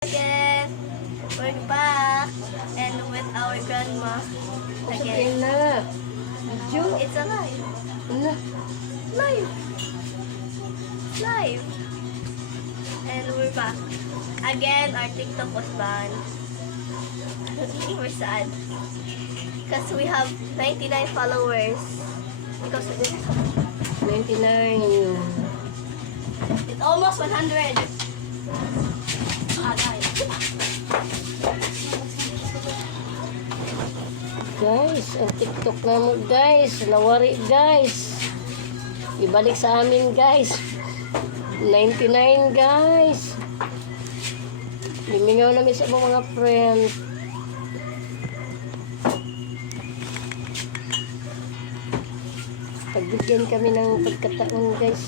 Again, we're back and with our grandma again. Na. Video. It's alive. Na. Live. Live. And we're back. Again, our TikTok was banned. We're sad. Because we have 99 followers. Because of this. 99. It's almost 100. Guys, ang TikTok namin guys. Nawari guys. Ibalik sa amin guys. 99 guys. Limingaw namin sa mga friends. Pagbigyan kami ng pagkataon guys.